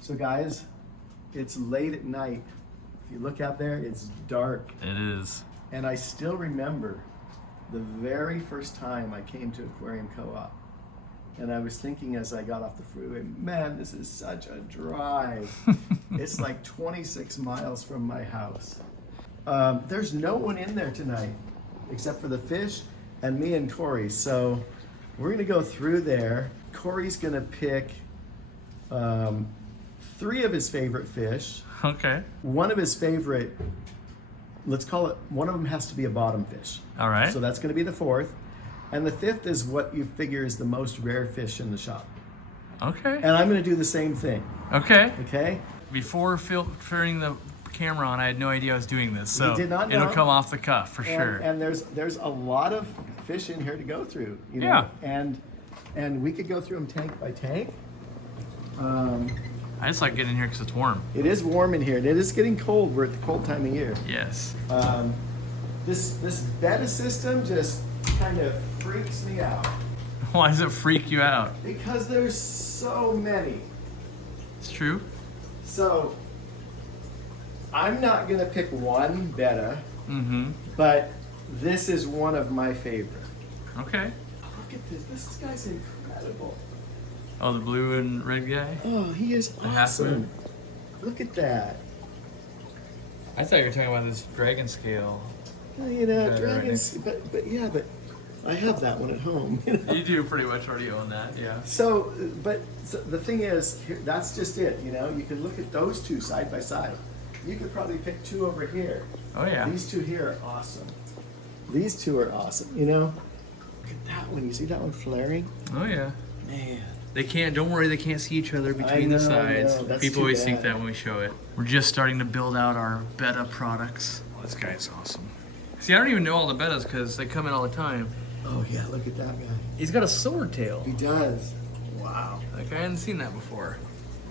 So guys, it's late at night. If you look out there, it's dark. It is. And I still remember the very first time I came to Aquarium Co-Op. And I was thinking as I got off the freeway, man, this is such a drive. It's like 26 miles from my house. There's no one in there tonight except for the fish and me and Cory. So we're gonna go through there. Cory's gonna pick 3 of his favorite fish. Okay. One of his favorite, let's call it, one of them has to be a bottom fish. All right. So that's gonna be the 4th. And the 5th is what you figure is the most rare fish in the shop. Okay. And I'm gonna do the same thing, Okay. okay? Before turning the camera on, I had no idea I was doing this, so You did not know. it'll come off the cuff for sure. And there's a lot of fish in here to go through, you know? Yeah. And we could go through them tank by tank. I just like getting in here because it's warm. It is warm in here, and it is getting cold. We're at the cold time of year. Yes. This BETTA system just kind of freaks me out. Why does it freak you out? Because there's so many. It's true. So I'm not gonna pick one BETTA, but this is one of my favorite. Okay. Look at this. This guy's incredible. Oh, the blue and red guy? Oh, he is half awesome. moon? Look at that. I thought you were talking about this dragon scale. You know, Okay, dragons. But I have that one at home. You know? You do pretty much already own that, yeah. So the thing is, here, that's just it. You know, you can look at those 2 side by side. You could probably pick 2 over here. Oh yeah. These 2 here are awesome. These 2 are awesome. You know, look at that one. You see that one flaring? Oh yeah. Man. They can't, don't worry, they can't see each other between the sides. I know. That's People too always think bad. that when we show it. We're just starting to build out our BETTA products. Oh, this guy's awesome. See, I don't even know all the BETTAs because they come in all the time. Oh yeah, look at that guy. He's got a sword tail. He does. Wow. Like, I hadn't seen that before.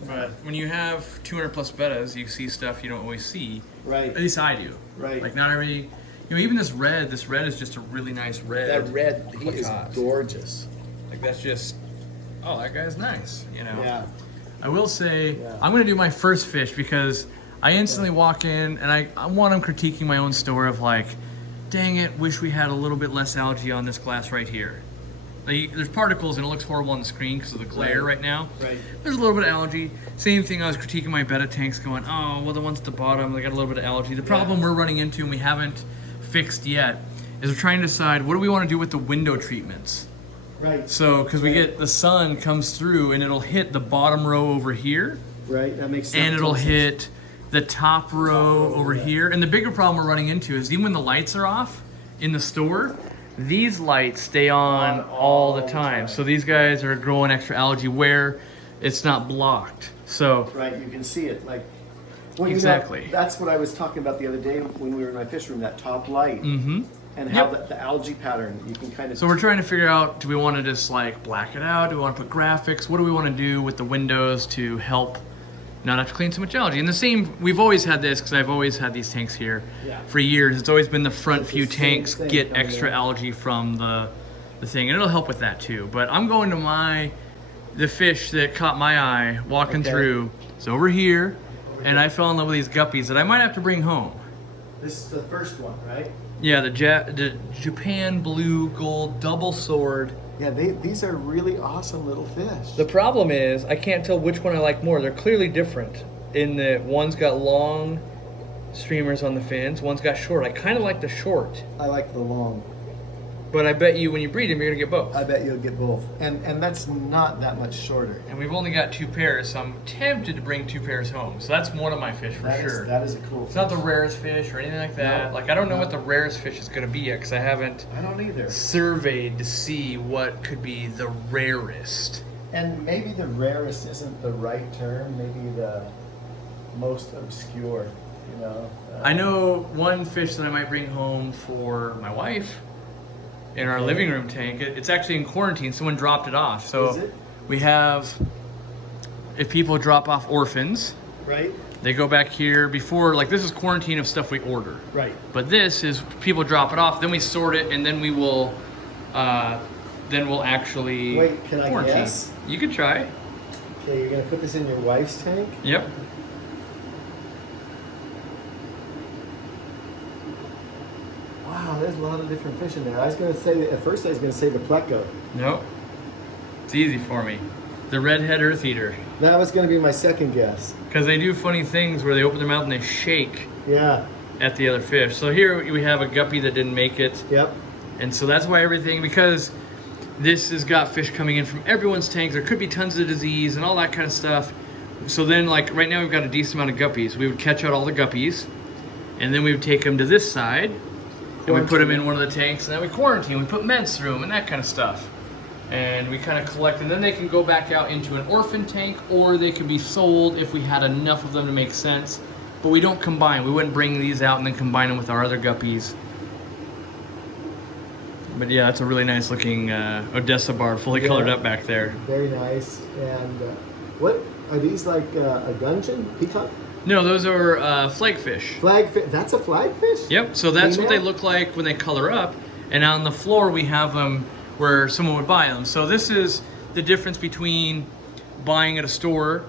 But when you have 200 plus BETTAs, you see stuff you don't always see. Right. At least I do. Right. Like, not every, you know, even this red is just a really nice red. That red, he is Placotte. gorgeous. Like, that's just, oh, that guy's nice, you know? Yeah. I will say, Yeah. I'm gonna do my first fish because I instantly walk in and I want I'm critiquing my own store of like, dang it, wish we had a little bit less algae on this glass right here. Like, there's particles and it looks horrible on the screen because of the glare right now. Right. There's a little bit of algae. Same thing, I was critiquing my BETTA tanks going, oh, well the ones at the bottom, they got a little bit of algae. The problem we're running into and we haven't fixed yet is we're trying to decide what do we want to do with the window treatments. Right. So, because we get the sun comes through and it'll hit the bottom row over here. Right. That makes sense. And it'll hit the top row over here. And the bigger problem we're running into is even when the lights are off in the store, these lights stay on all the time. So these guys are growing extra algae where it's not blocked. So Right. You can see it like. Well, exactly. You know, that's what I was talking about the other day when we were in my fish room. That top light. And how the algae pattern you can kind of. So we're trying to figure out, do we want to just like black it out? Do we want to put graphics? What do we want to do with the windows to help not have to clean so much algae? And the same, we've always had this because I've always had these tanks here for years. It's always been the front It's few the same tanks thing get coming extra in. algae from the thing, and it'll help with that too. But I'm going to the fish that caught my eye walking through. It's over here, and I fell in love with these guppies that I might have to bring home. This is the first one, right? Yeah, the Japan blue gold double sword. Yeah, these are really awesome little fish. The problem is I can't tell which one I like more. They're clearly different in that one's got long streamers on the fins, one's got short. I kind of like the short, I like the long. but I bet you when you breed them, you're gonna get both. I bet you'll get both, and that's not that much shorter. And we've only got 2 pairs, so I'm tempted to bring 2 pairs home. So that's one of my fish for sure. That is a cool. It's not the rarest fish or anything like that. No, Like I don't know no. what the rarest fish is gonna be yet because I haven't I don't either. surveyed to see what could be the rarest. And maybe the rarest isn't the right term. Maybe the most obscure. You know. I know one fish that I might bring home for my wife in our living room tank. It's actually in quarantine. Someone dropped it off. So Is it? we have, if people drop off orphans, Right. they go back here before, like this is quarantine of stuff we order. Right. But this is people drop it off, then we sort it, and then we will, then we'll actually Wait, can I quarantine. guess? You could try. Okay, you're gonna put this in your wife's tank? Yep. Wow, there's a lot of different fish in there. I was gonna say, at first I was gonna say the pleco. Nope. It's easy for me. The redhead earth eater. That was gonna be my second guess. Because they do funny things where they open their mouth and they shake Yeah. at the other fish. So here we have a guppy that didn't make it. Yep. And so that's why everything, because this has got fish coming in from everyone's tanks, there could be tons of disease and all that kind of stuff. So then, like right now we've got a decent amount of guppies. We would catch out all the guppies, and then we would take them to this side, and we put them in one of the tanks, and then we quarantine, we put meds through them and that kind of stuff. And we kind of collect, and then they can go back out into an orphan tank, or they could be sold if we had enough of them to make sense. But we don't combine. We wouldn't bring these out and then combine them with our other guppies. But yeah, it's a really nice looking Odessa bar, fully colored up back there. Very nice. And what are these, like a gudgeon? Peacock? No, those are flagfish. Flagfish. That's a flagfish? Yep, so that's what they Female? look like when they color up. And on the floor we have them where someone would buy them. So this is the difference between buying at a store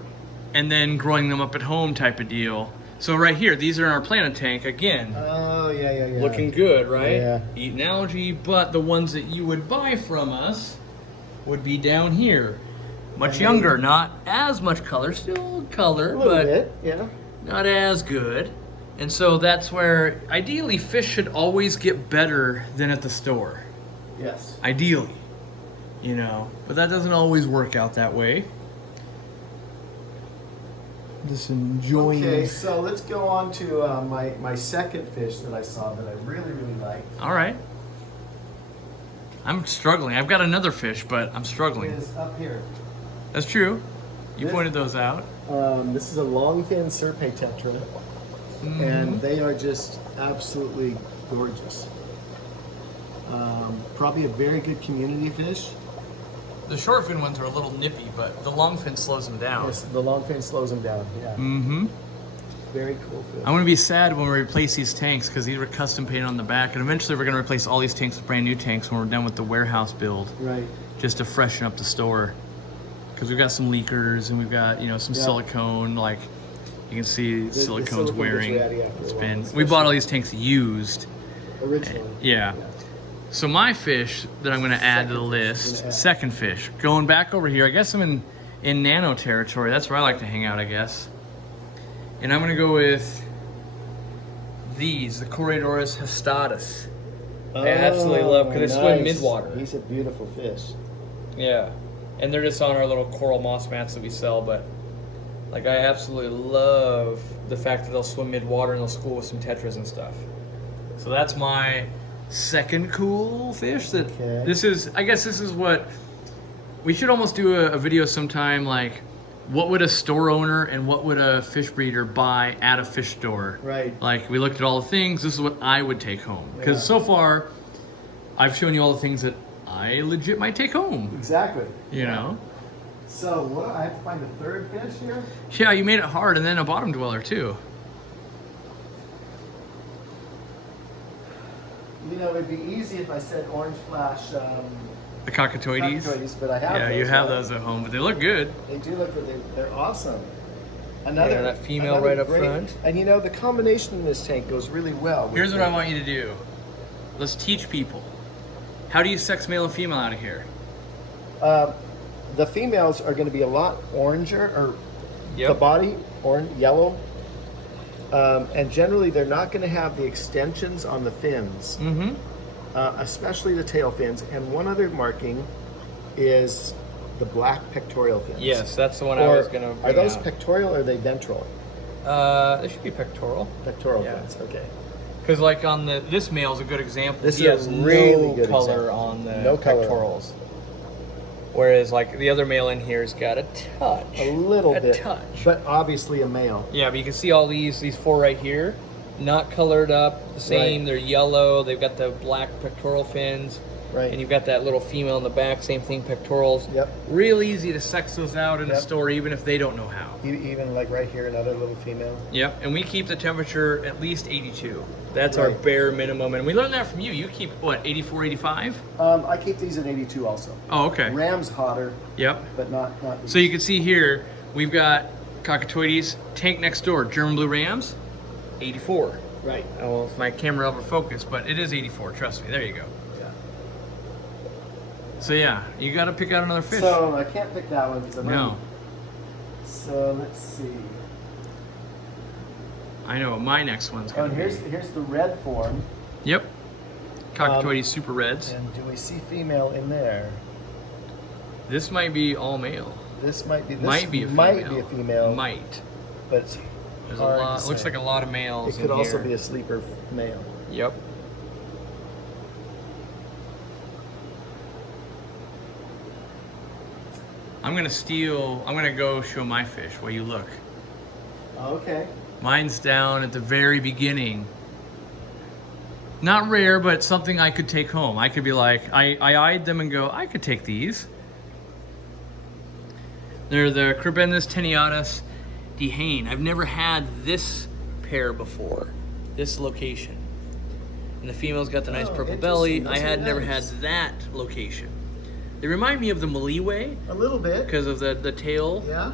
and then growing them up at home type of deal. So right here, these are in our planet tank again. Oh, yeah. Looking good, right? Yeah. Eating algae, but the ones that you would buy from us would be down here. Much younger, not as much color, still color, A little but bit, yeah. not as good. And so that's where ideally fish should always get better than at the store. Yes. Ideally, you know, but that doesn't always work out that way. Just enjoying. Okay, so let's go on to my second fish that I saw that I really liked. All right. I'm struggling. I've got another fish, but I'm struggling. It is up here. That's true. You This- pointed those out. This is a longfin SERPAE tetra, and they are just absolutely gorgeous. Probably a very good community fish. The short fin ones are a little nippy, but the long fin slows them down. Yes, the longfin slows them down. Yeah. Mm-hmm. Very cool fish. I'm gonna be sad when we replace these tanks because these were custom painted on the back, and eventually we're gonna replace all these tanks with brand new tanks when we're done with the warehouse build, Right. just to freshen up the store. Because we've got some leakers and we've got, you know, some Yeah. silicone, like you can see The silicone's silicone wearing. gets ratty after It's a while, been. We especially- bought all these tanks used. Originally. Yeah. So my fish that I'm going to add to the Second fish you're list, gonna add. second fish, going back over here. I guess I'm in nano territory. That's where I like to hang out, I guess. And I'm going to go with these, the CORYDORAS HASTATUS. I absolutely love because they swim mid-water. He's a beautiful fish. Yeah, and they're just on our little coral moss mats that we sell, but like I absolutely love the fact that they'll swim mid-water and they'll school with some tetras and stuff. So that's my second cool fish that Okay. this is, I guess this is what, we should almost do a video sometime, like what would a store owner and what would a fish breeder buy at a fish store? Right. Like we looked at all the things, this is what I would take home. Because Yeah. so far, I've shown you all the things that I legit might take home, Exactly. you know? So what? I have to find a third fish here. Yeah, you made it hard, and then a bottom dweller too. You know, it'd be easy if I said orange flash The CACATOUIDES. CACATOUIDES, but I have Yeah, those. you have right? those at home, but they look good. They do look good. They're awesome. Another Yeah, that female another right up great- front. And you know, the combination in this tank goes really well. with Here's what the- I want you to do. Let's teach people. How do you sex male and female out of here? The females are going to be a lot oranger, or Yep. the body orange, yellow, and generally they're not going to have the extensions on the fins, Mm-hmm. especially the tail fins. And one other marking is the black pectoral fins. Yes, that's the one I Or was gonna are bring those out. pectoral or are they ventral? They should be pectoral. Pectoral Yeah. fins. Okay. Because like on this male is a good example. This He is has a really no good color example. on the No color. pectorals. Whereas like the other male in here's got a touch. A little a bit, touch. but obviously a male. Yeah, but you can see all these four right here, not colored up the same. Right. They're yellow. They've got the black pectoral fins. Right. And you've got that little female in the back, same thing, pectorals. Yep. Real easy to sex those out in a Yep. store, even if they don't know how. Even like right here, another little female. Yep, and we keep the temperature at least 82. That's our Right. bare minimum, and we learned that from you. You keep, what, 84, 85? I keep these at 82 also. Oh, okay. Ram's hotter, Yep. but not these. So you can see here, we've got CACATOUIDES, tank next door, German blue rams, 84. Right. Oh, if my camera over focus, but it is 84, trust me. There you go. Yeah. So yeah, you got to pick out another fish. So I can't pick that one because I'm No. So let's see. I know what my next one's Oh, going and to be. here's the red form. Yep. CACATOUIDES super reds. And do we see female in there? This might be all male. This might be. This Might be a female. Might be a female. Might. But it's There's a hard lot. to Looks say. like a lot of males. It could in also here. be a sleeper male. Yep. I'm gonna go show my fish while you look. Okay. Mine's down at the very beginning. Not rare, but something I could take home. I could be like, I eyed them and go, I could take these. They're the KRIBENSIS TAENIATUS DEHANE. I've never had this pair before, this location. And the female's got the nice Oh, purple belly. interesting. I Those had are never had nice. that location. They remind me of the Maliwe A little bit. because of the tail, Yeah.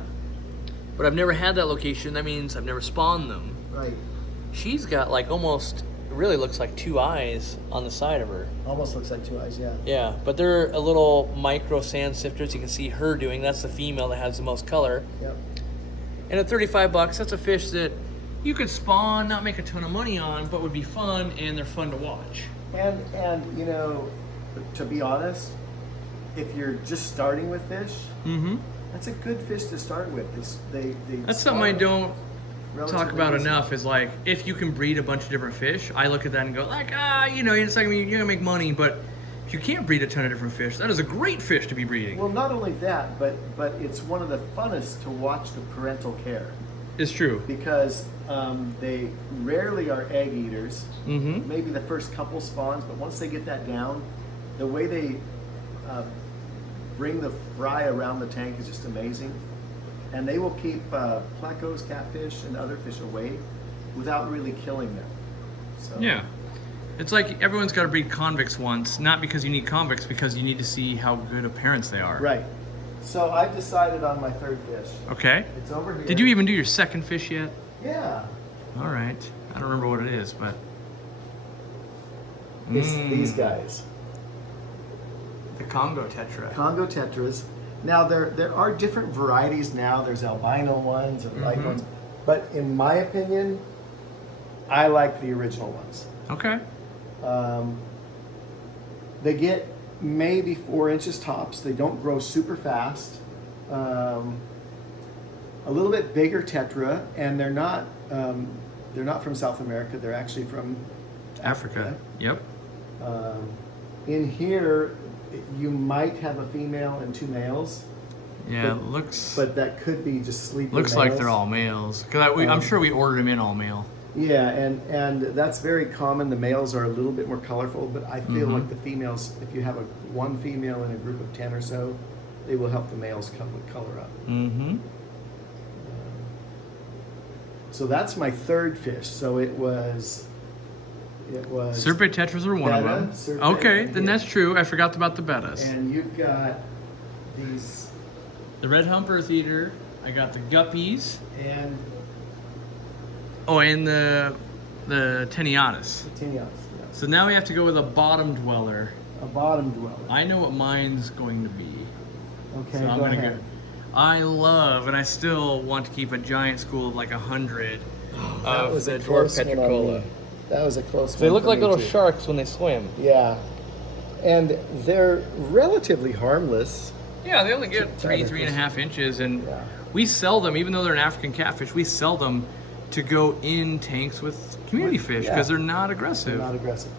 but I've never had that location. That means I've never spawned them. Right. She's got like almost, it really looks like two eyes on the side of her. Almost looks like two eyes. Yeah. Yeah, but they're a little micro sand sifters. You can see her doing. That's the female that has the most color. Yep. And at 35 bucks, that's a fish that you could spawn, not make a ton of money on, but would be fun, and they're fun to watch. And you know, to be honest, if you're just starting with fish, Mm-hmm. that's a good fish to start with. They That's something I don't talk relatively about easy. enough. Is like, if you can breed a bunch of different fish, I look at that and go like, you know, it's like you're gonna make money, but if you can't breed a ton of different fish, that is a great fish to be breeding. Well, not only that, but it's one of the funnest to watch the parental care It's true. because they rarely are egg eaters. Mm-hmm. Maybe the first couple spawns, but once they get that down, the way they bring the fry around the tank is just amazing. And they will keep plecos, catfish, and other fish away without really killing them. So, Yeah. It's like everyone's got to breed convicts once, not because you need convicts, because you need to see how good of parents they are. Right. So I've decided on my third fish. Okay. It's over here. Did you even do your second fish yet? Yeah. All right. I don't remember what it is, but It's these guys. The Congo tetra. Congo tetras. Now there are different varieties now. There's albino ones and light Mhm. ones, but in my opinion, I like the original ones. Okay. They get maybe 4 inches tops. They don't grow super fast. A little bit bigger tetra, and they're not from South America. They're actually from Africa. Yep. In here, you might have a female and 2 males, Yeah, But- it looks but that could be just sleeper looks like males. they're all males. Cause I'm sure we ordered them in all male. Yeah, and that's very common. The males are a little bit more colorful, but I feel Mhm. like the females, if you have one female in a group of 10 or so, they will help the males color up. Mm-hmm. So that's my third fish. So it was SERPAE tetras are one Betta, of them. SERPAE, Okay, and then yeah. that's true. I forgot about the bettas. and you've got these The red hump earth eater. I got the guppies. and Oh, and the TAENIATUS. Tinias, So now we have to go with a bottom dweller. a bottom dweller. I know what mine's going to be. Okay, So I'm go gonna ahead. go. I love, and I still want to keep a giant school of like 100 That of was the a dwarf close one on PETRICOLA. me. That was a close one. They look for like me, little too. sharks when they swim. Yeah, and they're relatively harmless. Yeah, they only get To 3.5 inches, and Yeah. we sell them, even though they're an African catfish, we sell them to go in tanks with community fish because yeah. they're not They're aggressive. not aggressive.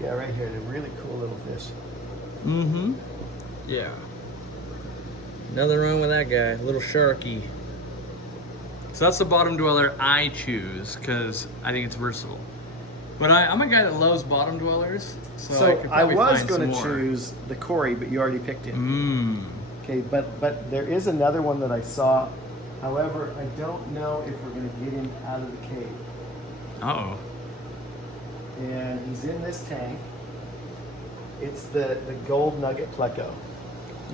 Yeah, right here. They're really cool little fish. Mm-hmm. Yeah. Nothing wrong with that guy. Little sharky. So that's the bottom dweller I choose because I think it's versatile. But I'm a guy that loves bottom dwellers, so, could I probably was find going some to more. choose the Cory, but you already picked him. Okay, but there is another one that I saw. However, I don't know if we're going to get him out of the cave. Uh-oh. And he's in this tank. It's the gold nugget pleco.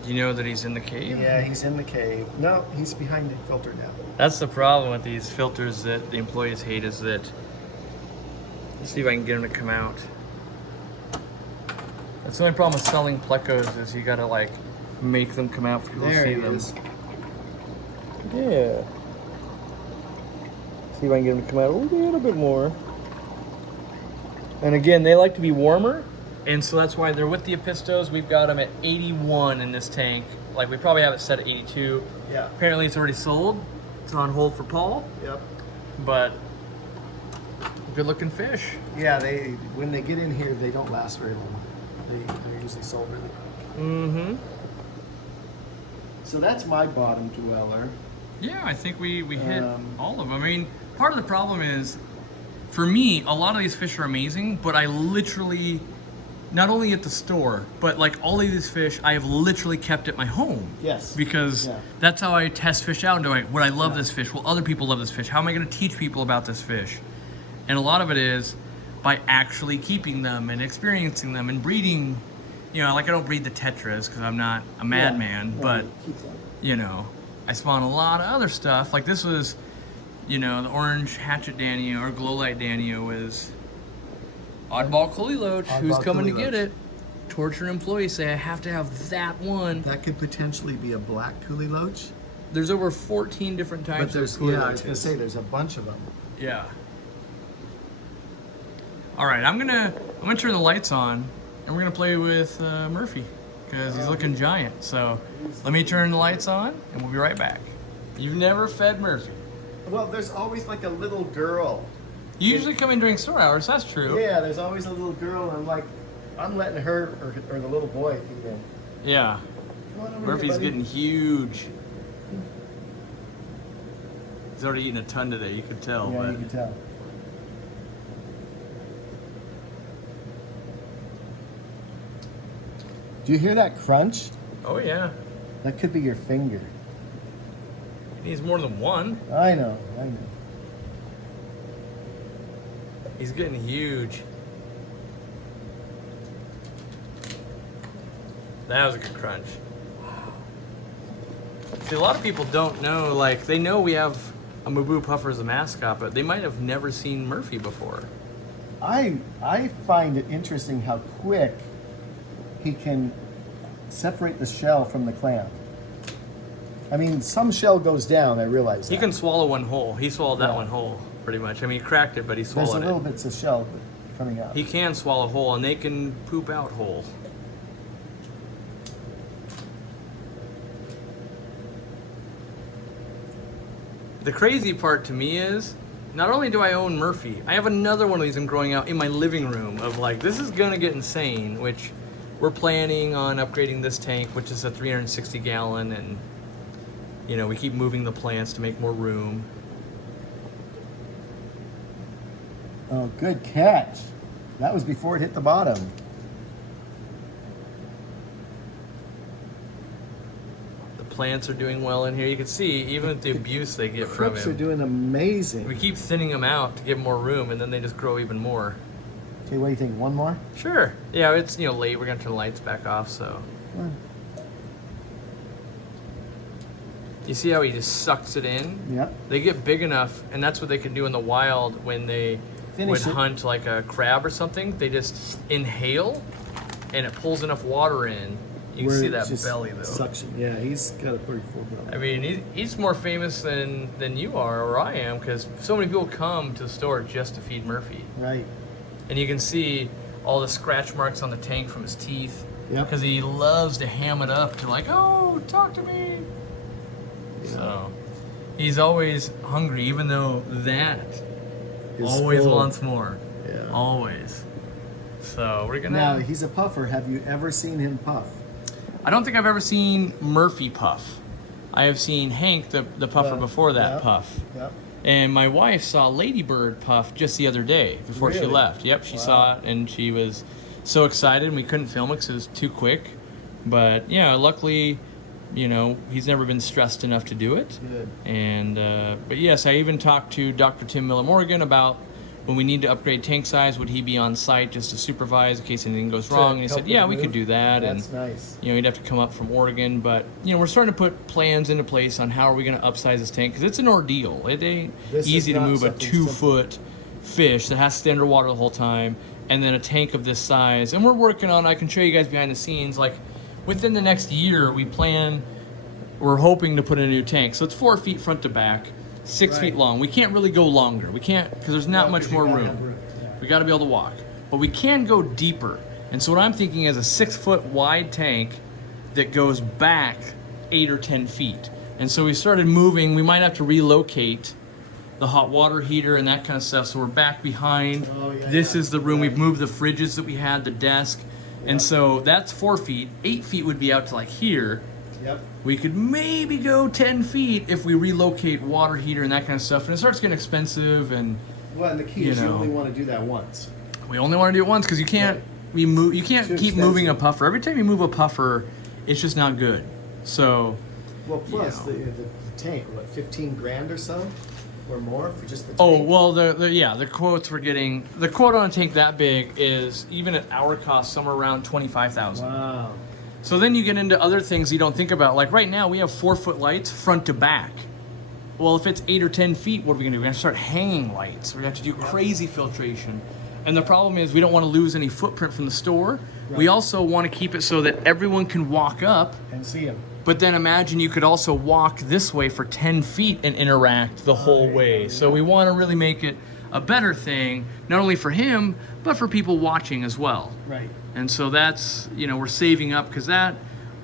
Do you know that he's in the cave? Yeah, he's in the cave. No, he's behind the filter now. That's the problem with these filters that the employees hate is that. Let's see if I can get him to come out. That's the only problem with selling plecos is you gotta like make them come out for people to see them. Is. Yeah. See if I can get them to come out a little bit more. And again, they like to be warmer, and so that's why they're with the Apistos. We've got them at 81 in this tank. Like we probably have it set at 82. Yeah. Apparently it's already sold. It's on hold for Paul. Yep. But good looking fish. Yeah, when they get in here, they don't last very long. They're usually sold really quick. Mm-hmm. So that's my bottom dweller. Yeah, I think we hit all of them. I mean, part of the problem is, for me, a lot of these fish are amazing, but I literally, not only at the store, but like all of these fish, I have literally kept at my home. Yes. Because that's how I test fish out. Would I love this fish? Will other people love this fish? How am I going to teach people about this fish? And a lot of it is by actually keeping them and experiencing them and breeding. You know, like I don't breed the tetras because I'm not a madman, but you know, I spawn a lot of other stuff. Like this was, you know, the orange hatchet danio or glow light danio was oddball coolie loach. Who's coming to get it? Torture employees say I have to have that one. That could potentially be a black coolie loach. There's over 14 different types. But there's of coolie I was gonna loaches. say there's a bunch of them. Yeah. All right, I'm gonna turn the lights on, and we're gonna play with Murphy because he's looking giant. So let me turn the lights on, and we'll be right back. You've never fed Murphy. Well, there's always like a little girl. You usually come in during store hours. That's true. Yeah, there's always a little girl, and I'm letting her or the little boy feed him. Yeah. Come on over Murphy's here, buddy. getting huge. He's already eaten a ton today. You could tell. Yeah, but you can tell. Do you hear that crunch? Oh yeah. That could be your finger. He needs more than one. I know. He's getting huge. That was a good crunch. See, a lot of people don't know, like, they know we have a Mubu Puffer as a mascot, but they might have never seen Murphy before. I find it interesting how quick he can separate the shell from the clam. I mean, some shell goes down, I realize that. He can swallow one whole. He swallowed that Yeah. one whole, pretty much. I mean, he cracked it, but he There's swallowed a little it. bits of shell coming out. He can swallow whole, and they can poop out whole. The crazy part to me is, not only do I own Murphy, I have another one of these I'm growing out in my living room of like, this is gonna get insane, which we're planning on upgrading this tank, which is a 360 gallon, and you know, we keep moving the plants to make more room. Oh, good catch. That was before it hit the bottom. The plants are doing well in here. You can see, even with the abuse they get from Crips are him. doing amazing. We keep thinning them out to give more room, and then they just grow even more. Okay, what do you think? One more? Sure. Yeah, it's, you know, late. We're gonna turn the lights back off, so. One. You see how he just sucks it in? Yep. They get big enough, and that's what they can do in the wild when they Finish would it. hunt like a crab or something. They just inhale, and it pulls enough water in. You can Where see it's that just belly though. Suction. Yeah, he's got a pretty full belly. I mean, he's more famous than you are or I am, because so many people come to the store just to feed Murphy. Right. And you can see all the scratch marks on the tank from his teeth. Yep. Because he loves to ham it up to like, oh, talk to me. Yeah. So he's always hungry, even though that Is always full. wants more. Yeah. Always. So we're gonna. Now, he's a puffer. Have you ever seen him puff? I don't think I've ever seen Murphy puff. I have seen Hank, the puffer before that, yep, puff. Yep. And my wife saw Ladybird puff just the other day before she Really? left. Yep, she saw it and she was so excited, and we couldn't film it because it was too quick. But yeah, luckily, you know, he's never been stressed enough to do it. Good. And but yes, I even talked to Dr. Tim Miller Morgan about when we need to upgrade tank size, would he be on site just to supervise in case anything goes wrong? And he said, yeah, we could do that. That's and nice. you know, he'd have to come up from Oregon, but you know, we're starting to put plans into place on how are we going to upsize this tank, because it's an ordeal. It ain't easy to move a 2-foot fish that has to stay underwater the whole time, and then a tank of this size. And we're working on, I can show you guys behind the scenes, like within the next year, we're hoping to put in a new tank. So it's 4 feet front to back, 6 feet long. We can't really go longer. We can't, because there's not much more room. We got to be able to walk, but we can go deeper. And so what I'm thinking is a 6-foot wide tank that goes back 8 or 10 feet. And so we started moving. We might have to relocate the hot water heater and that kind of stuff. So we're back behind. This is the room. We've moved the fridges that we had, the desk. And so that's 4 feet. 8 feet would be out to like here. Yep. We could maybe go 10 feet if we relocate water heater and that kind of stuff. And it starts getting expensive. And well, and the key is you only want to do that once. We only want to do it once because you can't. You can't keep moving a puffer. Every time you move a puffer, it's just not good. So. Well, plus the tank, what, 15 grand or so, or more for just the tank? Oh well, the quotes we're getting. The quote on a tank that big is even at our cost somewhere around 25,000. Wow. So then you get into other things you don't think about. Like right now, we have 4-foot lights front to back. Well, if it's 8 or 10 feet, what are we gonna do? We're gonna start hanging lights. We're gonna have to do crazy filtration. And the problem is we don't want to lose any footprint from the store. Right. We also want to keep it so that everyone can walk up and see them. But then imagine you could also walk this way for 10 feet and interact the whole way. Yeah. So we want to really make it a better thing, not only for him, but for people watching as well. Right. And so that's, you know, we're saving up because that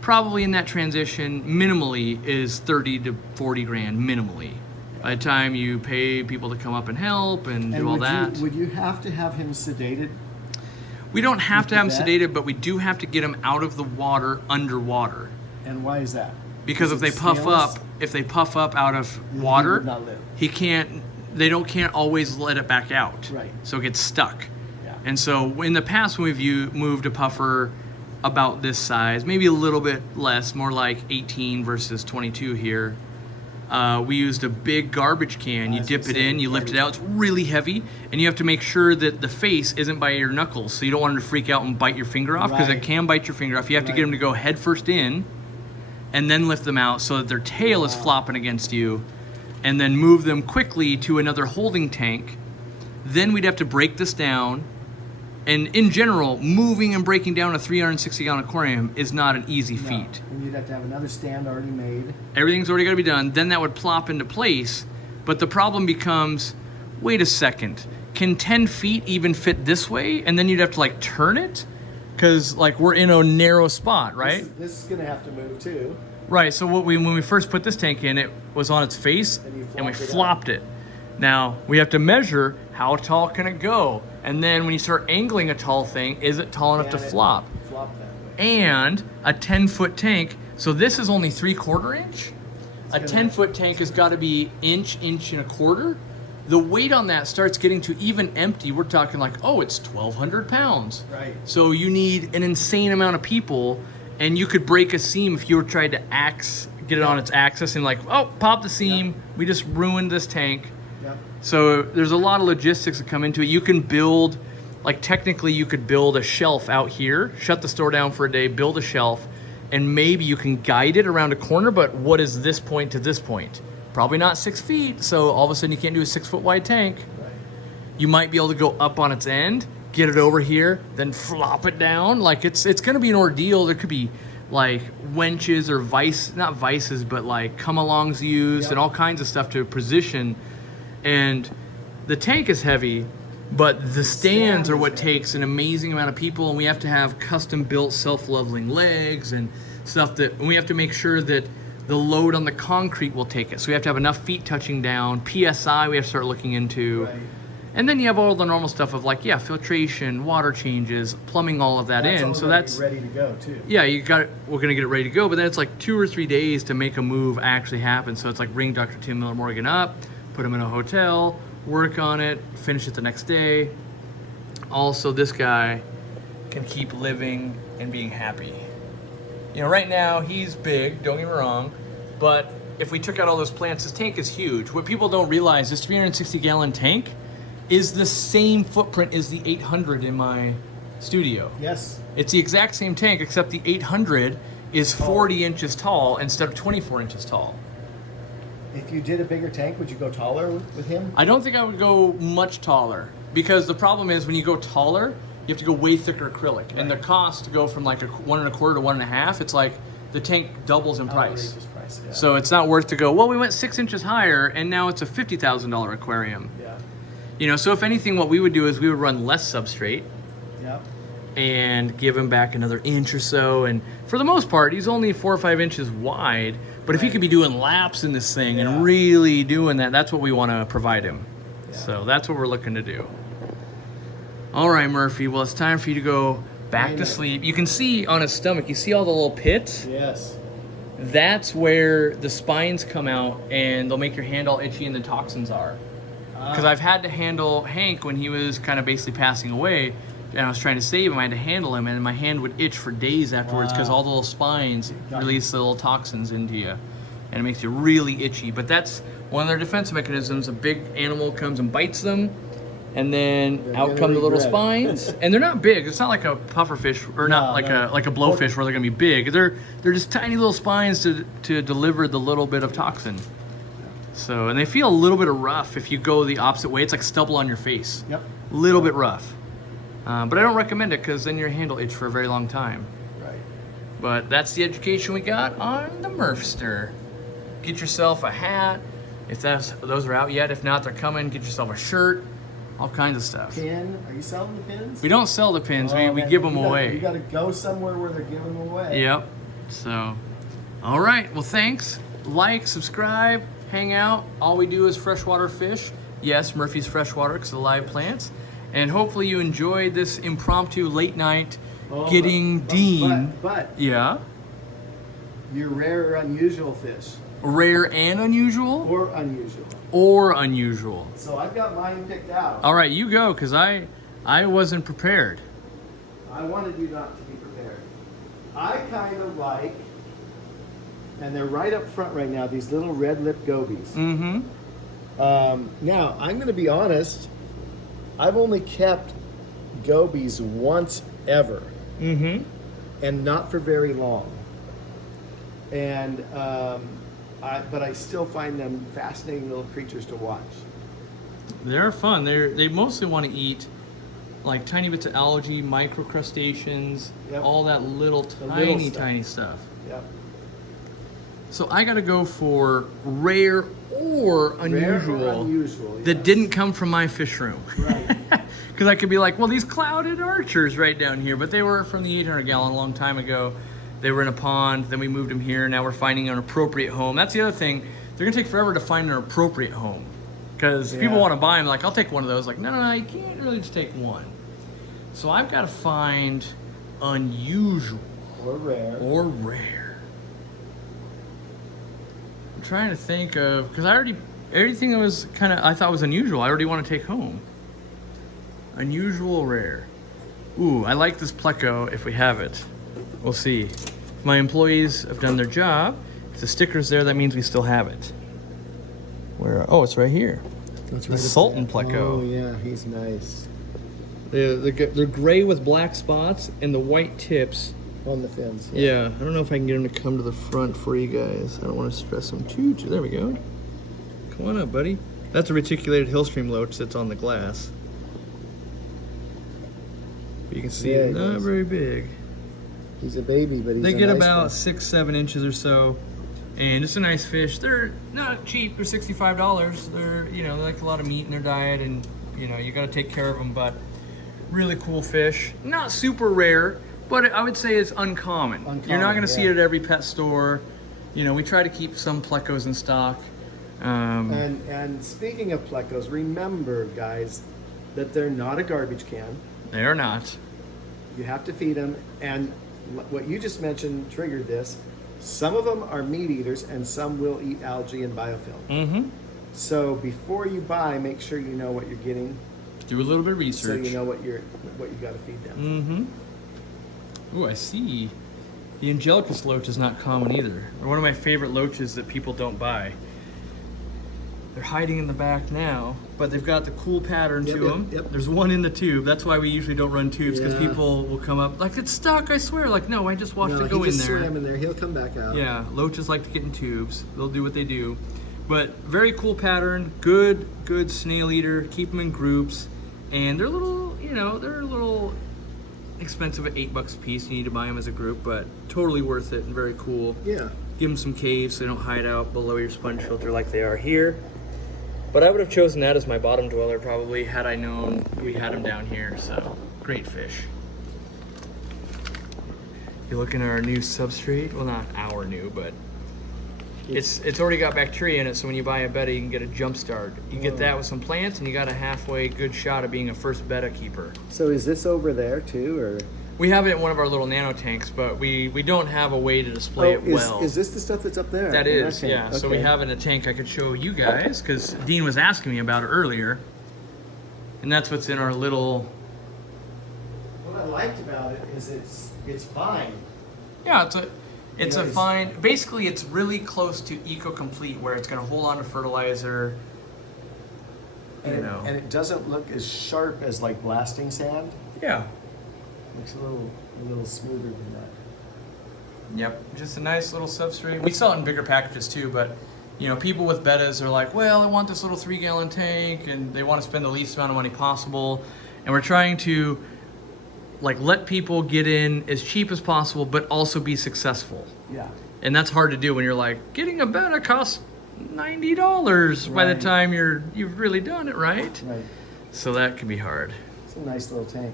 probably in that transition minimally is 30 to 40 grand minimally. By the time you pay people to come up and help and do all that. Would you have to have him sedated? We don't have to have him sedated, but we do have to get him out of the water underwater. And why is that? Because if they puff up out of water, he would not live. He can't. They can't always let it back out. Right. So it gets stuck. Yeah. And so in the past, when we've moved a puffer about this size, maybe a little bit less, more like 18 versus 22 here. We used a big garbage can. You dip it in, you lift it out. It's really heavy, and you have to make sure that the face isn't by your knuckles, so you don't want them to freak out and bite your finger off, because it can bite your finger off. You have to get them to go head first in, and then lift them out so that their tail is flopping against you, and then move them quickly to another holding tank. Then we'd have to break this down. And in general, moving and breaking down a 360-gallon aquarium is not an easy feat. And you'd have to have another stand already made. Everything's already got to be done. Then that would plop into place. But the problem becomes, wait a second, can 10 feet even fit this way? And then you'd have to like turn it? Because like we're in a narrow spot, right? This is going to have to move too. Right, so when we first put this tank in, it was on its face and we flopped it. Now, we have to measure how tall can it go? And then when you start angling a tall thing, is it tall enough to flop? Flop that way. And a 10-foot tank, so this is only 3/4 inch. A 10-foot tank has got to be inch and a quarter. The weight on that starts getting to even empty. We're talking like, oh, it's 1,200 pounds. Right. So you need an insane amount of people, and you could break a seam if you were trying to get it on its axis and like, oh, pop the seam. We just ruined this tank. So there's a lot of logistics that come into it. You can build, like technically you could build a shelf out here, shut the store down for a day, build a shelf, and maybe you can guide it around a corner, but what is this point to this point? Probably not 6 feet, so all of a sudden you can't do a 6-foot wide tank. Right. You might be able to go up on its end, get it over here, then flop it down. Like it's gonna be an ordeal. There could be like wenches or not vices, but like come-alongs used and all kinds of stuff to position. And the tank is heavy, but the stands are what takes an amazing amount of people, and we have to have custom-built self-leveling legs and stuff and we have to make sure that the load on the concrete will take it. So we have to have enough feet touching down. PSI we have to start looking into. Right. And then you have all the normal stuff of like, yeah, filtration, water changes, plumbing, all of that in. So that's ready to go too. Yeah, we're gonna get it ready to go, but then it's like 2 or 3 days to make a move actually happen. So it's like ring Dr. Tim Miller Morgan up, put him in a hotel, work on it, finish it the next day. Also, this guy can keep living and being happy. You know, right now he's big, don't get me wrong, but if we took out all those plants, this tank is huge. What people don't realize, this 360 gallon tank is the same footprint as the 800 in my studio. Yes. It's the exact same tank, except the 800 is 40 inches tall instead of 24 inches tall. If you did a bigger tank, would you go taller with him? I don't think I would go much taller, because the problem is when you go taller, you have to go way thicker acrylic. Right. And the cost to go from like a 1 1/4 to 1 1/2, it's like the tank doubles in price. Yeah. So it's not worth to go, well, we went 6 inches higher and now it's a $50,000 aquarium. Yeah. You know, so if anything, what we would do is we would run less substrate. Yep. And give him back another inch or so. And for the most part, he's only 4 or 5 inches wide. But if he could be doing laps in this thing and really doing that, that's what we want to provide him. Yeah. So that's what we're looking to do. All right, Murphy. Well, it's time for you to go back to sleep. You can see on his stomach, you see all the little pits? Yes. That's where the spines come out and they'll make your hand all itchy and the toxins are. Because I've had to handle Hank when he was kind of basically passing away, and I was trying to save him. I had to handle him, and my hand would itch for days afterwards because all the little spines release the little toxins into you, and it makes you really itchy. But that's one of their defense mechanisms. A big animal comes and bites them, and then out come the little spines, and they're not big. It's not like a pufferfish, or not like a blowfish where they're gonna be big. They're just tiny little spines to deliver the little bit of toxin. So, and they feel a little bit of rough if you go the opposite way. It's like stubble on your face. Yep. A little bit rough. But I don't recommend it because then your hand will itch for a very long time. Right. But that's the education we got on the Murfster. Get yourself a hat, if those are out yet. If not, they're coming. Get yourself a shirt, all kinds of stuff. Pin? Are you selling the pins? We don't sell the pins. Oh, we give them away. You got to go somewhere where they're giving them away. Yep. So, all right. Well, thanks. Like, subscribe, hang out. All we do is freshwater fish. Yes, Murphy's Freshwater because of the live plants. And hopefully you enjoyed this impromptu late night getting Dean. But yeah. Your rare or unusual fish. Rare and unusual? Or unusual. Or unusual. So I've got mine picked out. All right, you go, because I wasn't prepared. I wanted you not to be prepared. I kind of like, and they're right up front right now, these little red-lipped gobies. Mm-hmm. Now, I'm going to be honest. I've only kept gobies once ever. Mm-hmm. And not for very long. And but I still find them fascinating little creatures to watch. They're fun. They mostly want to eat like tiny bits of algae, microcrustaceans, all that little tiny stuff. Yep. So I got to go for rare or unusual, Rare or unusual, that didn't come from my fish room. Right. Because I could be like, well, these clouded archers right down here, but they were from the 800 gallon a long time ago. They were in a pond, then we moved them here. Now we're finding an appropriate home. That's the other thing. They're gonna take forever to find an appropriate home. Because people want to buy them, like, I'll take one of those. Like, no, you can't really just take one. So I've got to find unusual. Or rare. Or rare. I'm trying to think of, because everything that was kind of, I thought was unusual, I already want to take home. Unusual, rare. Ooh, I like this pleco if we have it. We'll see. If my employees have done their job, if the sticker's there, that means we still have it. Where? Oh, it's right here. That's the Sultan pleco. Oh yeah, he's nice. They're gray with black spots and the white tips. On the fins. Yeah, I don't know if I can get them to come to the front for you guys. I don't want to stress them too. There we go. Come on up, buddy. That's a reticulated hillstream loach that's on the glass. You can see it's not very big. He's a baby, but they get about 6-7 inches or so, and just a nice fish. They're not cheap. They're $65. They're they like a lot of meat in their diet, and you got to take care of them. But really cool fish. Not super rare, but I would say it's uncommon. You're not going to see it at every pet store. We try to keep some plecos in stock. And speaking of plecos, remember, guys, that they're not a garbage can. They are not. You have to feed them, and what you just mentioned triggered this. Some of them are meat eaters, and some will eat algae and biofilm. Mm-hmm. So before you buy, make sure you know what you're getting. Do a little bit of research. So you know what you got to feed them. Mm-hmm. Oh, I see. The Angelicus loach is not common either. They're one of my favorite loaches that people don't buy. They're hiding in the back now, but they've got the cool pattern to them. Yep. There's one in the tube. That's why we usually don't run tubes, because Yeah. people will come up like, it's stuck, I swear. Like, no, I just watched it go he in just there. swam in there. He'll come back out. Yeah, loaches like to get in tubes. They'll do what they do. But very cool pattern, good snail eater. Keep them in groups. And they're a little, you know, they're a little expensive at $8 a piece. You need to buy them as a group, but totally worth it and very cool. Yeah. Give them some caves so they don't hide out below your sponge filter like they are here. But I would have chosen that as my bottom dweller probably had I known we had them down here, so great fish. You're looking at our new substrate. Well, not our new, but it's already got bacteria in it, so when you buy a betta, you can get a jump start. You get that with some plants, and you got a halfway good shot of being a first betta keeper. So is this over there too, or? We have it in one of our little nano tanks, but we don't have a way to display it well. Is this the stuff that's up there? That in is, tank? yeah. So we Okay. have it in a tank I could show you guys, because Dean was asking me about it earlier. And that's what's in our little... What I liked about it is it's fine. Yeah, it's a Nice. fine... Basically, it's really close to eco-complete, where it's going to hold on to fertilizer. And it doesn't look as sharp as like blasting sand. Yeah. Looks a little smoother than that. Yep, just a nice little substrate. We sell it in bigger packages too, but you know, people with bettas are like, well, I want this little 3-gallon tank, and they want to spend the least amount of money possible. And we're trying to like let people get in as cheap as possible, but also be successful. Yeah. And that's hard to do when you're like, getting a betta costs $90 by the Right. time you've really done it, right? Right. So that can be hard. It's a nice little tank.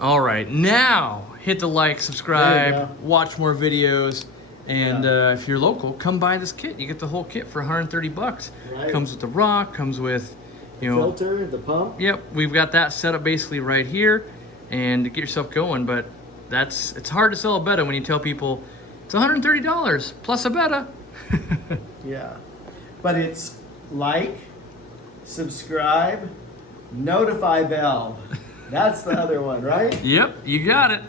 All right, now hit the like, There subscribe, you watch more videos, and Yeah. if you're local, come buy this kit. You get the whole kit for $130. Right. Comes with the rock, comes with, you know, Filter, the pump. yep, we've got that set up basically right here, and to get yourself going. But it's hard to sell a betta when you tell people it's $130 plus a betta. Yeah. But it's like, subscribe, notify bell. That's the other one, right? Yep, you got it.